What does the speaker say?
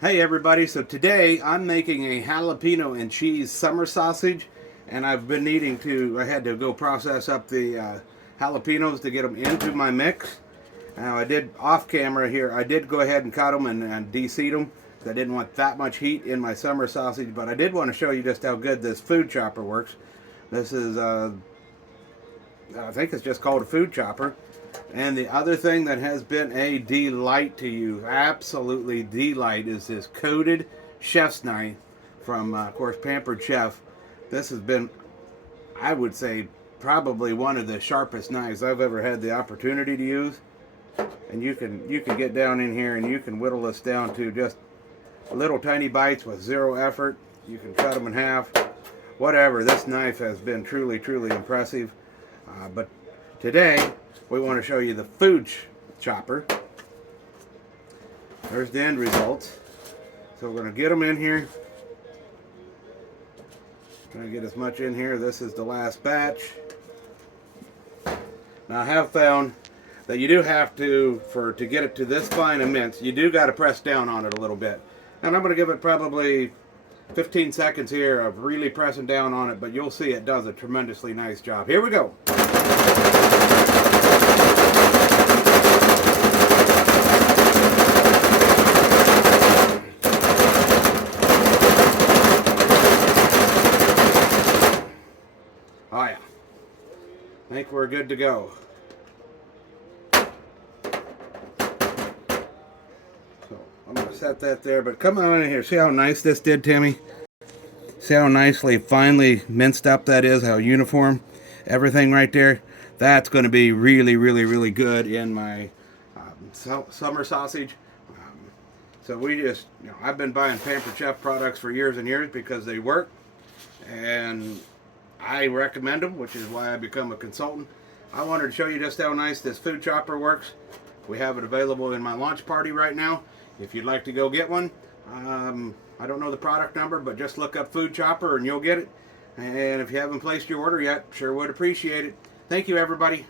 Hey everybody, so today I'm making a jalapeno and cheese summer sausage, and I've been I had to go process up the jalapenos to get them into my mix. Now I did off camera here, I did go ahead and cut them and de-seed them because I didn't want that much heat in my summer sausage, but I did want to show you just how good this food chopper works. This is, I think it's just called a food chopper. And the other thing that has been a delight to use, absolutely delight, is this coated chef's knife from, of course, Pampered Chef. This has been, I would say, probably one of the sharpest knives I've ever had the opportunity to use. And you can get down in here and you can whittle this down to just little tiny bites with zero effort. You can cut them in half. Whatever, this knife has been truly, truly impressive. But today, we want to show you the food chopper. There's the end results. So we're going to get them in here. Try to get as much in here. This is the last batch. Now I have found that you do have to get it to this fine a mince, you do got to press down on it a little bit. And I'm going to give it probably 15 seconds here of really pressing down on it, but you'll see it does a tremendously nice job. Here we go. Oh yeah, I think we're good to go. So I'm going to set that there, but come on in here. See how nice this did, Timmy? See how nicely, finely minced up that is, how uniform, everything right there. That's going to be really, really, really good in my summer sausage. So we just, I've been buying Pampered Chef products for years and years because they work. And I recommend them, which is why I become a consultant. I wanted to show you just how nice this food chopper works. We have it available in my launch party right now. If you'd like to go get one, I don't know the product number, but just look up food chopper and you'll get it. And if you haven't placed your order yet, sure would appreciate it. Thank you, everybody.